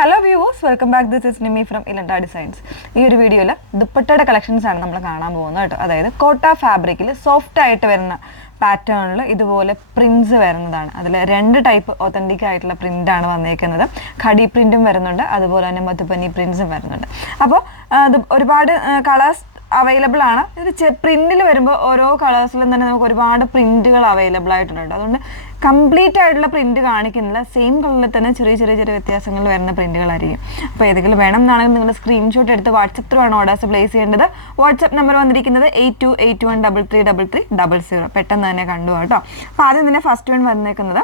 Hello viewers, welcome back. This is Nimi from Ilanda designs. ഈ ഒരു വീഡിയോയിൽ ദുപ്പട്ടയുടെ കളക്ഷൻസ് ആണ് നമ്മൾ കാണാൻ പോകുന്നത് കേട്ടോ. അതായത് കോട്ട ഫാബ്രിക്കിൽ സോഫ്റ്റ് ആയിട്ട് വരുന്ന പാറ്റേണിൽ ഇതുപോലെ പ്രിൻസ് വരുന്നതാണ്. അതിൽ 2 ടൈപ്പ് ഒത്തൻറ്റിക് ആയിട്ടുള്ള പ്രിൻ്റാണ് വന്നേക്കുന്നത്. ഖടി പ്രിൻറ്റും വരുന്നുണ്ട്, അതുപോലെ തന്നെ മധുബനി പ്രിൻസും വരുന്നുണ്ട്. അപ്പോൾ അത് ഒരുപാട് കളേഴ്സ് അവൈലബിൾ ആണ്. ഇത് പ്രിന്റിൽ വരുമ്പോൾ ഓരോ കളേഴ്സിലും തന്നെ നമുക്ക് ഒരുപാട് പ്രിന്റുകൾ അവൈലബിൾ ആയിട്ടുണ്ട്. അതുകൊണ്ട് കംപ്ലീറ്റ് ആയിട്ടുള്ള പ്രിന്റ് കാണിക്കുന്നില്ല, സെയിം കളറിൽ തന്നെ ചെറിയ ചെറിയ ചെറിയ വ്യത്യാസങ്ങൾ വരുന്ന പ്രിന്റുകളായിരിക്കും. അപ്പോൾ ഏതെങ്കിലും വേണം എന്നാണെങ്കിൽ നിങ്ങൾ സ്ക്രീൻഷോട്ട് എടുത്ത് വാട്സപ്പ് ത്രൂ ആണ് ഓർഡേഴ്സ് പ്ലേസ് ചെയ്യേണ്ടത്. വാട്സപ്പ് നമ്പർ വന്നിരിക്കുന്നത് 8281333300. പെട്ടെന്ന് തന്നെ കണ്ടു കേട്ടോ. അപ്പോൾ ആദ്യം തന്നെ ഫസ്റ്റ് വൺ വന്നേക്കുന്നത്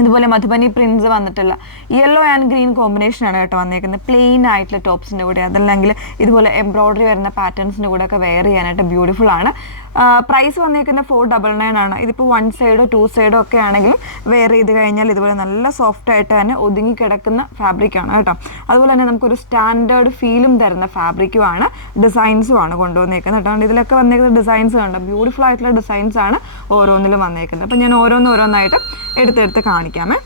ഇതുപോലെ മധുബനി പ്രിൻസ് വന്നിട്ടുള്ള യെല്ലോ ആൻഡ് ഗ്രീൻ കോമ്പിനേഷനാണ് കേട്ടോ വന്നേക്കുന്നത്. പ്ലെയിൻ ആയിട്ടുള്ള ടോപ്സിൻ്റെ കൂടെ അതല്ലെങ്കിൽ ഇതുപോലെ എംബ്രോയ്ഡറി വരുന്ന പാറ്റേൺസിൻ്റെ കൂടെ ഒക്കെ വെയർ ചെയ്യാനായിട്ട് ബ്യൂട്ടിഫുൾ ആണ്. പ്രൈസ് വന്നേക്കുന്ന 499 ആണ്. ഇതിപ്പോൾ 1 സൈഡോ 2 സൈഡോ ഒക്കെ ആണെങ്കിലും വെയർ ചെയ്ത് കഴിഞ്ഞാൽ ഇതുപോലെ നല്ല സോഫ്റ്റ് ആയിട്ട് തന്നെ ഒതുങ്ങി കിടക്കുന്ന ഫാബ്രിക്കാണ് കേട്ടോ. അതുപോലെ തന്നെ നമുക്കൊരു സ്റ്റാൻഡേർഡ് ഫീലും തരുന്ന ഫാബ്രിക്കുമാണ്, ഡിസൈൻസും ആണ് കൊണ്ടുവന്നേക്കുന്നത് കേട്ടോ. ഇതിലൊക്കെ വന്നേക്കുന്ന ഡിസൈൻസ് കണ്ടോ, ബ്യൂട്ടിഫുൾ ആയിട്ടുള്ള ഡിസൈൻസ് ആണ് ഓരോന്നിലും വന്നേക്കുന്നത്. അപ്പോൾ ഞാൻ ഓരോന്നായിട്ട് എടുത്തെടുത്ത് കാണിക്കാമേ.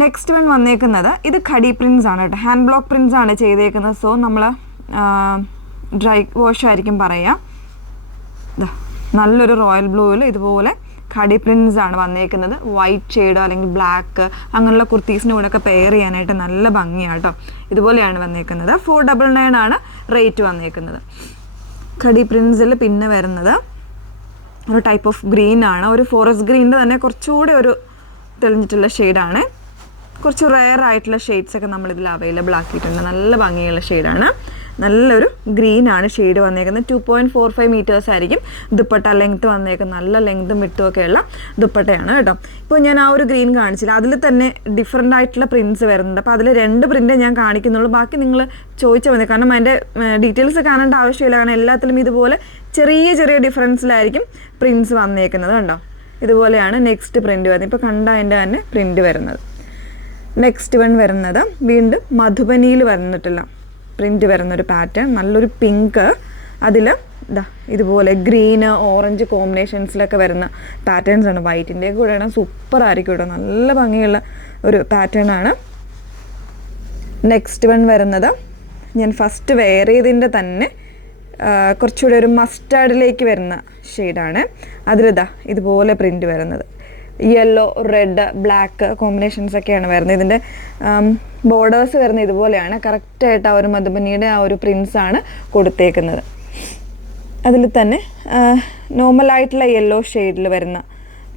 നെക്സ്റ്റ് വൺ വന്നേക്കുന്നത് ഇത് ഖടി പ്രിൻസ് ആണ് കേട്ടോ. ഹാൻഡ് ബ്ലോക്ക് പ്രിൻസ് ആണ് ചെയ്തേക്കുന്നത്. സോ നമ്മൾ ഡ്രൈ വാഷ് ആയിരിക്കും പറയാം. നല്ലൊരു റോയൽ ബ്ലൂവിൽ ഇതുപോലെ ഖടി പ്രിൻസ് ആണ് വന്നേക്കുന്നത്. വൈറ്റ് ഷെയ്ഡോ അല്ലെങ്കിൽ ബ്ലാക്ക് അങ്ങനെയുള്ള കുർത്തീസിൻ്റെ കൂടെ ഒക്കെ പെയർ ചെയ്യാനായിട്ട് നല്ല ഭംഗിയാണ് കേട്ടോ. ഇതുപോലെയാണ് വന്നേക്കുന്നത്. 499 ആണ് റേറ്റ് വന്നേക്കുന്നത്. ഖടി പ്രിൻസിൽ പിന്നെ വരുന്നത് ഒരു ടൈപ്പ് ഓഫ് ഗ്രീൻ ആണ്. ഒരു ഫോറസ്റ്റ് ഗ്രീനിൻ്റെ തന്നെ കുറച്ചുകൂടി ഒരു തെളിഞ്ഞിട്ടുള്ള ഷെയ്ഡാണ്. കുറച്ച് റെയർ ആയിട്ടുള്ള ഷെയ്ഡ്സ് ഒക്കെ നമ്മളിതിൽ അവൈലബിൾ ആക്കിയിട്ടുണ്ട്. നല്ല ഭംഗിയുള്ള ഷെയ്ഡാണ്. നല്ലൊരു ഗ്രീൻ ആണ് ഷെയ്ഡ് വന്നേക്കുന്നത്. 2.45 മീറ്റേഴ്സ് ആയിരിക്കും ദുപ്പട്ട ലെങ്ത്ത് വന്നേക്കുന്നത്. നല്ല ലെങ്ത്തും വിട്ടുമൊക്കെയുള്ള ദുപ്പട്ടയാണ് കേട്ടോ. ഇപ്പോൾ ഞാൻ ആ ഒരു ഗ്രീൻ കാണിച്ചില്ല, അതിൽ തന്നെ ഡിഫറെൻ്റ് ആയിട്ടുള്ള പ്രിൻറ്റ്സ് വരുന്നുണ്ട്. അപ്പോൾ അതിൽ 2 പ്രിൻറ്റേ ഞാൻ കാണിക്കുന്നുള്ളൂ. ബാക്കി നിങ്ങൾ ചോദിച്ചാൽ മതി, കാരണം അതിൻ്റെ ഡീറ്റെയിൽസ് കാണേണ്ട ആവശ്യമില്ല. കാരണം എല്ലാത്തിലും ഇതുപോലെ ചെറിയ ചെറിയ ഡിഫറൻസിലായിരിക്കും പ്രിൻറ്റ്സ് വന്നേക്കുന്നത് കണ്ടോ. ഇതുപോലെയാണ് നെക്സ്റ്റ് പ്രിൻറ്റ് വരുന്നത്. ഇപ്പോൾ കണ്ട അതിൻ്റെ തന്നെ പ്രിൻറ്റ് വരുന്നത്. നെക്സ്റ്റ് വൺ വരുന്നത് വീണ്ടും മധുബനിയിൽ വന്നിട്ടുള്ള പ്രിൻറ്റ് വരുന്നൊരു പാറ്റേൺ. നല്ലൊരു പിങ്ക്, അതിൽ ഇതുപോലെ ഗ്രീന് ഓറഞ്ച് കോമ്പിനേഷൻസിലൊക്കെ വരുന്ന പാറ്റേൺസ് ആണ്. വൈറ്റിൻ്റെ കൂടെയാണ്, സൂപ്പർ ആയിരിക്കും കേട്ടോ. നല്ല ഭംഗിയുള്ള ഒരു പാറ്റേൺ ആണ്. നെക്സ്റ്റ് വൺ വരുന്നത് ഞാൻ ഫസ്റ്റ് വെയർ ചെയ്തതിൻ്റെ തന്നെ കുറച്ചുകൂടി ഒരു മസ്റ്റാർഡിലേക്ക് വരുന്ന ഷെയ്ഡാണ്. ഇതുപോലെ പ്രിൻറ്റ് വരുന്നത്. യെല്ലോ, റെഡ്, ബ്ലാക്ക് കോമ്പിനേഷൻസ് ഒക്കെയാണ് വരുന്നത്. ഇതിൻ്റെ ബോർഡേഴ്സ് വരുന്നത് ഇതുപോലെയാണ്. കറക്റ്റായിട്ട് ആ ഒരു മധുബനിയുടെ ആ ഒരു പ്രിൻസാണ് കൊടുത്തേക്കുന്നത്. അതിൽ തന്നെ നോർമലായിട്ടുള്ള യെല്ലോ ഷെയ്ഡിൽ വരുന്ന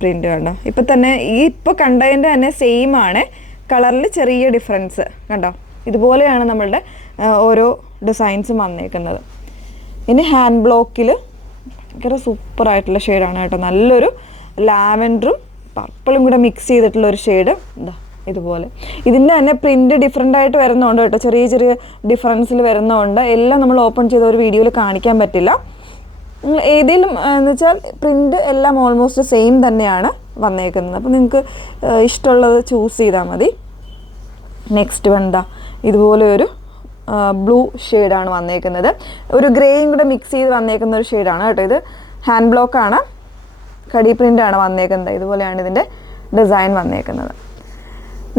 പ്രിൻറ്റ് കണ്ടോ. ഇപ്പം തന്നെ ഇപ്പോൾ കണ്ടതിൻ്റെ തന്നെ സെയിം ആണ്, കളറിൽ ചെറിയ ഡിഫറൻസ് കണ്ടോ. ഇതുപോലെയാണ് നമ്മളുടെ ഓരോ ഡിസൈൻസും വന്നേക്കുന്നത്. ഇനി ഹാൻഡ് ബ്ലോക്കിൽ ഭയങ്കര സൂപ്പറായിട്ടുള്ള ഷെയ്ഡാണ് കേട്ടോ. നല്ലൊരു ലാവൻഡറും പർപ്പിളും കൂടെ മിക്സ് ചെയ്തിട്ടുള്ളൊരു ഷെയ്ഡ് ഇതുപോലെ. ഇതിൻ്റെ തന്നെ പ്രിൻറ്റ് ഡിഫറെൻ്റ് ആയിട്ട് വരുന്നതുകൊണ്ട് കേട്ടോ, ചെറിയ ചെറിയ ഡിഫറൻസിൽ വരുന്നതുകൊണ്ട് എല്ലാം നമ്മൾ ഓപ്പൺ ചെയ്ത ഒരു വീഡിയോയിൽ കാണിക്കാൻ പറ്റില്ല. നിങ്ങൾ ഏതെങ്കിലും എന്ന് വെച്ചാൽ പ്രിൻറ്റ് എല്ലാം ഓൾമോസ്റ്റ് സെയിം തന്നെയാണ് വന്നേക്കുന്നത്. അപ്പോൾ നിങ്ങൾക്ക് ഇഷ്ടമുള്ളത് ചൂസ് ചെയ്താൽ മതി. നെക്സ്റ്റ് വേണ്ട ഇതുപോലെ ഒരു ബ്ലൂ ഷെയ്ഡാണ് വന്നേക്കുന്നത്. ഒരു ഗ്രേയും കൂടെ മിക്സ് ചെയ്ത് വന്നേക്കുന്ന ഒരു ഷെയ്ഡാണ് കേട്ടോ. ഇത് ഹാൻഡ് ബ്ലോക്കാണ്, ഖടി പ്രിൻ്റാണ് വന്നേക്കുന്നത്. ഇതുപോലെയാണ് ഇതിൻ്റെ ഡിസൈൻ വന്നേക്കുന്നത്.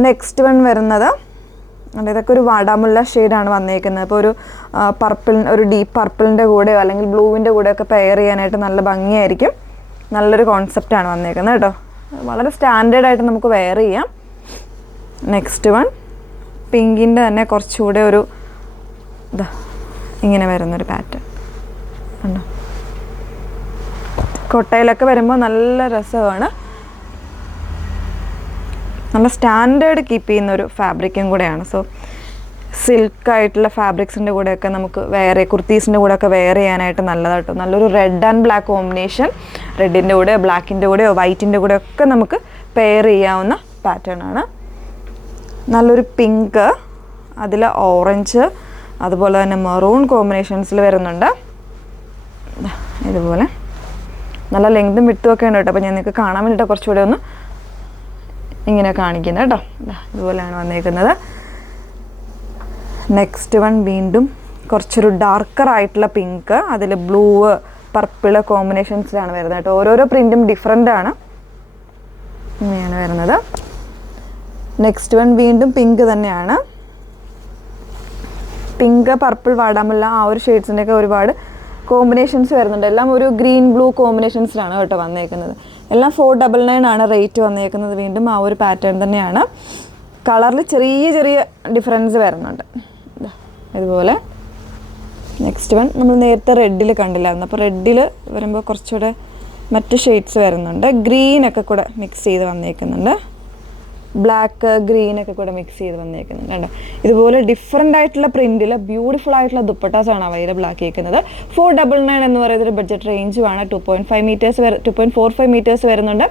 നെക്സ്റ്റ് വൺ വരുന്നത് ഇതൊക്കെ ഒരു വാടാമുള്ള ഷെയ്ഡാണ് വന്നേക്കുന്നത്. അപ്പോൾ ഒരു ഒരു ഡീപ്പ് പർപ്പിളിൻ്റെ കൂടെയോ അല്ലെങ്കിൽ ബ്ലൂവിൻ്റെ കൂടെയൊക്കെ പെയർ ചെയ്യാനായിട്ട് നല്ല ഭംഗിയായിരിക്കും. നല്ലൊരു കോൺസെപ്റ്റാണ് വന്നേക്കുന്നത് കേട്ടോ. വളരെ സ്റ്റാൻഡേർഡായിട്ട് നമുക്ക് വെയർ ചെയ്യാം. നെക്സ്റ്റ് വൺ പിങ്കിൻ്റെ തന്നെ കുറച്ചുകൂടെ ഒരു ഇങ്ങനെ വരുന്നൊരു പാറ്റേൺ കണ്ടോ. കൊട്ടയിലൊക്കെ വരുമ്പോൾ നല്ല രസമാണ്. നല്ല സ്റ്റാൻഡേർഡ് കീപ്പ് ചെയ്യുന്ന ഒരു ഫാബ്രിക്കും കൂടെയാണ്. സോ സിൽക്കായിട്ടുള്ള ഫാബ്രിക്സിൻ്റെ കൂടെയൊക്കെ നമുക്ക് കുർത്തീസിൻ്റെ കൂടെയൊക്കെ വെയർ ചെയ്യാനായിട്ട് നല്ലതാട്ടോ. നല്ലൊരു റെഡ് ആൻഡ് ബ്ലാക്ക് കോമ്പിനേഷൻ, റെഡിൻ്റെ കൂടെയോ ബ്ലാക്കിൻ്റെ കൂടെയോ വൈറ്റിൻ്റെ കൂടെയോ ഒക്കെ നമുക്ക് പെയർ ചെയ്യാവുന്ന പാറ്റേൺ ആണ്. നല്ലൊരു പിങ്ക്, അതിൽ ഓറഞ്ച്, അതുപോലെ തന്നെ മെറൂൺ കോമ്പിനേഷൻസിൽ വരുന്നുണ്ട്. ഇതുപോലെ നല്ല ലെങ്തും വിട്ടുമൊക്കെ ഉണ്ട് കേട്ടോ. അപ്പോൾ ഞാൻ നിങ്ങൾക്ക് കാണാൻ വേണ്ടിയിട്ട് കുറച്ചുകൂടെ ഒന്ന് ഇങ്ങനെ കാണിക്കുന്നത് കേട്ടോ. ഇതുപോലെയാണ് വന്നേക്കുന്നത്. നെക്സ്റ്റ് വൺ വീണ്ടും കുറച്ചൊരു ഡാർക്കർ ആയിട്ടുള്ള പിങ്ക്, അതിൽ ബ്ലൂ പർപ്പിൾ കോമ്പിനേഷൻസിലാണ് വരുന്നത് കേട്ടോ. ഓരോരോ പ്രിൻറ്റും ഡിഫറെൻ്റ് ആണ്. ഇങ്ങനെയാണ് വരുന്നത്. നെക്സ്റ്റ് വൺ വീണ്ടും പിങ്ക് തന്നെയാണ്. പിങ്ക്, പർപ്പിൾ, വാടാമുല്ല ആ ഒരു ഷെയ്ഡ്സിൻ്റെയൊക്കെ ഒരുപാട് കോമ്പിനേഷൻസ് വരുന്നുണ്ട്. എല്ലാം ഒരു ഗ്രീൻ ബ്ലൂ കോമ്പിനേഷൻസിലാണ് കേട്ടോ വന്നേക്കുന്നത്. എല്ലാം 499 ആണ് റേറ്റ് വന്നേക്കുന്നത്. വീണ്ടും ആ ഒരു പാറ്റേൺ തന്നെയാണ്. കളറിൽ ചെറിയ ചെറിയ ഡിഫറൻസ് വരുന്നുണ്ട് ഇതുപോലെ. നെക്സ്റ്റ് വൺ നമ്മൾ നേരത്തെ റെഡിൽ കണ്ടില്ലായിരുന്നു. അപ്പോൾ റെഡിൽ വരുമ്പോൾ കുറച്ചുകൂടെ മറ്റ് ഷെയ്ഡ്സ് വരുന്നുണ്ട്. ഗ്രീനൊക്കെ കൂടെ മിക്സ് ചെയ്ത് വന്നേക്കുന്നുണ്ട്. ബ്ലാക്ക്, ഗ്രീനൊക്കെ കൂടെ മിക്സ് ചെയ്ത് വന്നേക്കുന്നുണ്ട് കേട്ടോ. ഇതുപോലെ ഡിഫറെൻ്റ് ആയിട്ടുള്ള പ്രിൻറ്റിൽ ബ്യൂട്ടിഫുൾ ആയിട്ടുള്ള ദുപ്പട്ടാസാണ് അവൈലബിൾ ആക്കിയേക്കുന്നത്. 499 എന്ന് പറയുന്നൊരു ബഡ്ജറ്റ് റേഞ്ചുമാണ്. 2.45 മീറ്റേഴ്സ് വരുന്നുണ്ട്.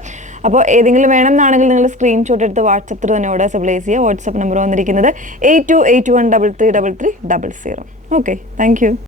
അപ്പോൾ ഏതെങ്കിലും വേണമെന്നാണെങ്കിൽ നിങ്ങൾ സ്ക്രീൻഷോട്ട് എടുത്ത് വാട്സപ്പ് ത്രൂ തന്നെ ഓർഡേഴ്സ് പ്ലേസ് ചെയ്യുക. വാട്സപ്പ് നമ്പർ വന്നിരിക്കുന്നത് 8281333300. Okay, thank you.